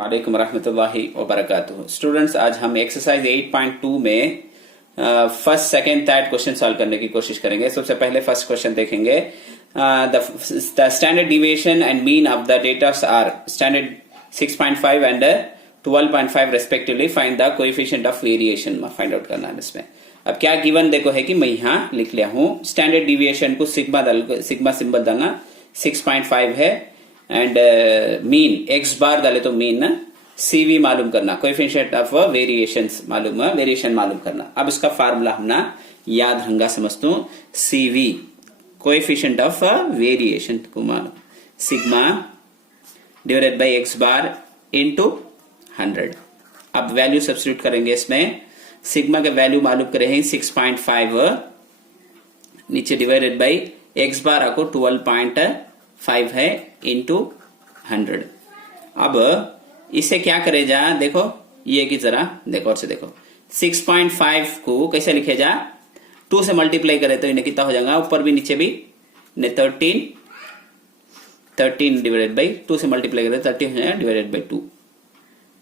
वालेकुम रहमतुल्लाहि व बरकातुहू। स्टूडेंट्स, आज हम एक्सरसाइज 8.2 में first second third question solve करने की कोशिश करेंगे। सबसे पहले फर्स्ट क्वेश्चन देखेंगे। The standard deviation and mean of the datas are standard 6.5 and 12.5 respectively. Find the coefficient of variation find out करना है इसमें। अब क्या गिवन देखो है कि मैं यहाँ लिख लिया हूँ स्टैंडर्ड डिविएशन को सिग्मा सिंबल डालना 6.5 है एंड मीन एक्स बार डाले तो मीन सीवी मालूम करना, कोएफिशिएंट ऑफ वेरिएशन मालूम करना। अब इसका फार्मूला हमने याद रंगा समझतो सीवी कोएफिशिएंट ऑफ वेरिएशन को मालूम sigma divided by x bar into 100। अब वैल्यू सब्स्टिट्यूट करेंगे इसमें। सिग्मा के वैल्यू मालूम करे हैं 6.5 नीचे डिवाइडेड बाय एक्स बार आपको 12.5 है इंटू 100। अब इसे क्या करे जा देखो ये की जरा देखो और से देखो 6.5 को कैसे लिखे जा 2 से मल्टीप्लाई करे तो इन्हें कितना हो जाएगा ऊपर भी नीचे भी 13 डिवाइडेड बाई 2 से मल्टीप्लाई करे 13 डिवाइडेड बाई 2।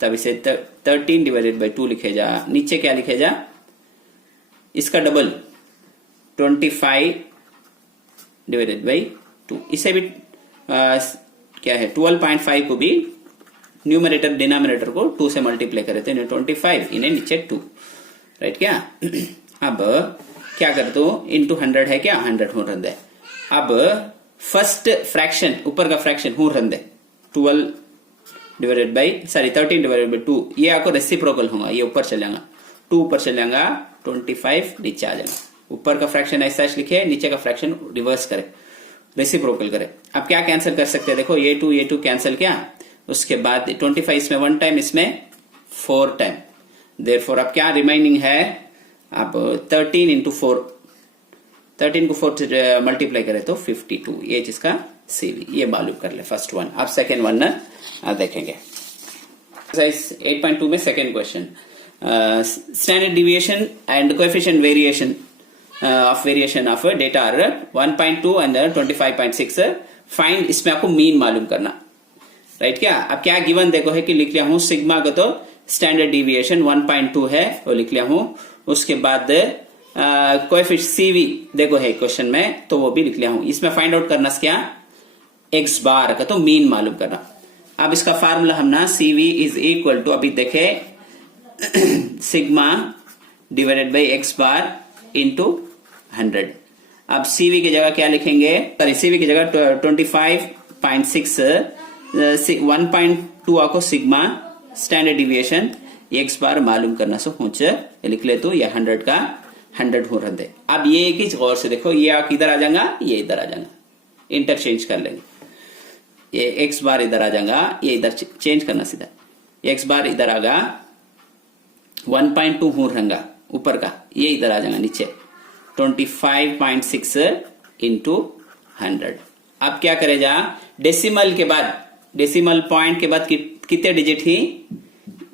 तब इसे 13 डिवाइडेड बाई 2 लिखे जा। नीचे क्या लिखे जा इसका डबल 25 डिवाइडेड बाई 2। इसे भी क्या है 12.5 को भी न्यूमरेटर डिनोमिनेटर को 2 से मल्टीप्लाई करे तो इन्हें 25 इन्हें नीचे 2 राइट क्या। अब क्या कर दो इंटू 100 है क्या 100 हो रहा है। अब फर्स्ट फ्रैक्शन ऊपर का फ्रैक्शन हो रहा है 13 डिवाइडेड बाई 2। ये आपको रेसिप्रोकल होगा, ये ऊपर चलेगा 2 ऊपर चलेगा 25 नीचे आ जाएगा। ऊपर का फ्रैक्शन ऐसा लिखे नीचे का फ्रैक्शन रिवर्स करे रेसिप्रोकल करे। अब क्या कैंसिल कर सकते हैं देखो ये 2 कैंसिल किया उसके बाद 25 इसमें 1 टाइम इसमें 4 टाइम। देयरफॉर अब क्या रिमाइनिंग है अब 13 इंटू 4 13 को 4 से मल्टीप्लाई करे तो 52। ये जिसका सीवी ये मालूम कर ले फर्स्ट वन। अब सेकेंड वन देखेंगे। एक्सरसाइज 8.2 में second question standard deviation and coefficient variation of variation of data are 1.2 and 25.6। Find इसमें आपको मीन मालूम करना राइट क्या। अब क्या गिवन देखो है कि लिख लिया हूं सिग्मा का तो स्टैंडर्ड डिविएशन 1.2 है वो लिख लिया हूं। उसके बाद कोएफिशिएंट सीवी देखो है क्वेश्चन में तो वो भी लिख लिया हूं। इसमें फाइंड आउट करना क्या एक्स बार का तो मीन मालूम करना। अब इसका फार्मूला हम ना सीवी इज इक्वल टू अभी देखे sigma divided by x bar into 100। अब सीवी की जगह क्या लिखेंगे सॉरी सीवी की जगह 25.6 1.2 आपको सिग्मा स्टैंडर्ड डिविएशन एक्स बार मालूम करना सो लिख ले तो ये 100 का 100 हो रहा है। अब ये एक ही गौर से देखो ये किधर आ जाएगा ये इधर आ जाएगा, इंटरचेंज कर लेंगे। ये एक्स बार इधर आ जाएगा ये इधर चेंज करना सीधा एक्स बार इधर आगा 1.2 हो रहेगा ऊपर का ये इधर आ जाएगा नीचे 25.6 इंटू 100। अब क्या करेगा डेसिमल के बाद डेसिमल पॉइंट के बाद कितने डिजिट ही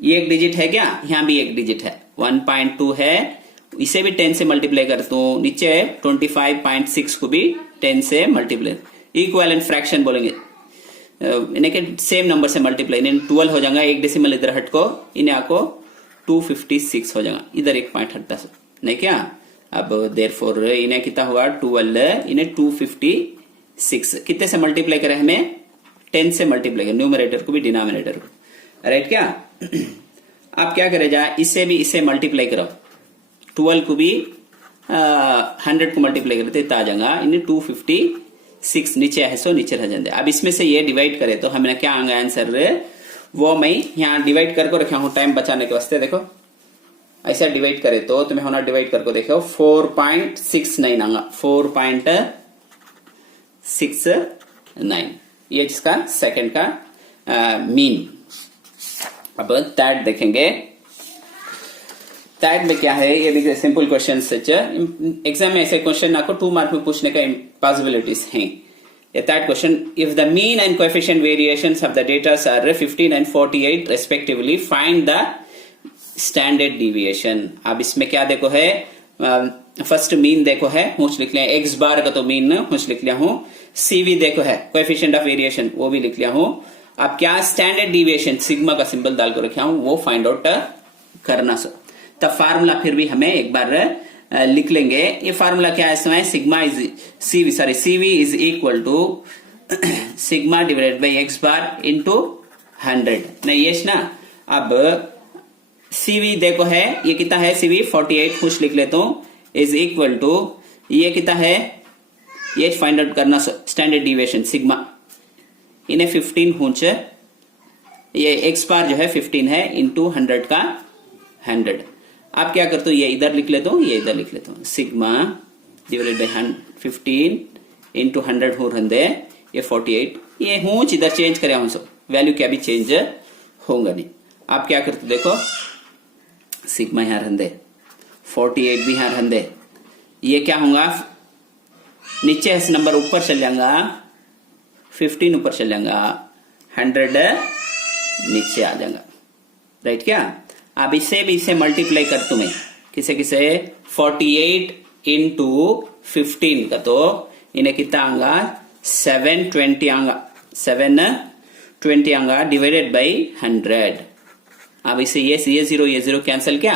ये एक डिजिट है क्या यहाँ भी एक डिजिट है 1.2 है इसे भी 10 से मल्टीप्लाई करता हूं नीचे 25.6 को भी 10 से मल्टीप्लाई इक्विवेलेंट फ्रैक्शन बोलेंगे इन्हें के सेम नंबर से मल्टीप्लाई इन्हें 12 हो जाएगा एक डेसिमल इधर हट को इन्हें आपको 256 हो जाएगा इधर एक पॉइंट हटता नहीं क्या। अब देयरफॉर इन्हें कितना हुआ 12 इन्हें 256 कितने से मल्टीप्लाई करें हमें 10 से मल्टीप्लाई करें न्यूमरेटर को भी डिनोमिनेटर को राइट क्या। अब क्या करे जा इसे भी इसे मल्टीप्लाई करो 12 को भी 100 को मल्टीप्लाई करते आ जाएगा इन्हें 256 नीचे है सो नीचे रह जाते। अब इसमें से ये डिवाइड करे तो हमें क्या आएगा आंसर वो मैं यहाँ डिवाइड करके रखा हूँ टाइम बचाने के वास्ते। देखो ऐसा डिवाइड करे तो तुम्हें होना डिवाइड करके देखो 4.69 आएगा 4.69 ये जिसका सेकंड का मीन। अब थर्ड देखेंगे। थर्ड में क्या है ये देखिए सिंपल क्वेश्चन सच एग्जाम में ऐसे क्वेश्चन आपको 2 मार्क में पूछने का पॉसिबिलिटीज हैं। Third question if the mean and coefficient variations of the data are 15 and 48 respectively find the standard deviation. अब इसमें क्या देखो है फर्स्ट मीन देखो है मुझ लिख लिया एक्स बार का तो मीन मुझ लिख लिया हूं। सीवी देखो है कोएफिशिएंट ऑफ वेरिएशन वो भी लिख लिया हूं। अब क्या स्टैंडर्ड डिविएशन सिग्मा का सिंबल डाल कर रखा हूं वो फाइंड आउट करना सो। तब फार्मूला फिर भी हमें एक बार लिख लेंगे। ये फार्मूला क्या है इसमें, sigma is CV is equal to sigma divided by x bar into 100 नहीं यश ना। अब सीवी देखो है ये कितना है, सीवी 48 कुछ लिख लेता हूं इज इक्वल टू ये कितना है, ये फाइंड आउट करना स्टैंडर्ड डिविएशन सिग्मा इन्हें 15 हुंच ये एक्स बार जो है 15 है इंटू 100 का 100। आप क्या करते हो ये इधर लिख लेता हूं ये इधर लिख लेता हूं, सिग्मा डिवाइडेड बाई 15 इंटू 100 हो रहे ये 48 ये हुंच इधर चेंज करे हूं सब वैल्यू क्या भी चेंज होगा नहीं। आप क्या करते देखो सिग्मा यहां रंदे 48 भी यहां रंदे ये क्या होगा नीचे इस नंबर ऊपर चल जाएगा 15 ऊपर चल जाएगा 100 नीचे आ जाएगा राइट क्या। अब इसे भी इसे मल्टीप्लाई कर तुम्हें किसे किसे 48 इंटू 15 का तो इन्हें कितना आएगा 720 आएगा 720 आएगा डिवाइडेड बाई 100। अब इसे ये जीरो कैंसिल किया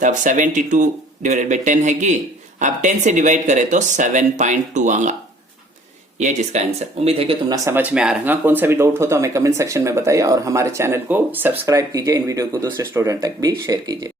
तब 72 डिवाइडेड बाई 10 है कि अब 10 से डिवाइड करें तो 7.2 आएगा। ये जिसका आंसर। उम्मीद है कि तुम्हें समझ में आ रहा है। कौन सा भी डाउट हो तो हमें कमेंट सेक्शन में बताइए और हमारे चैनल को सब्सक्राइब कीजिए, इन वीडियो को दूसरे स्टूडेंट तक भी शेयर कीजिए।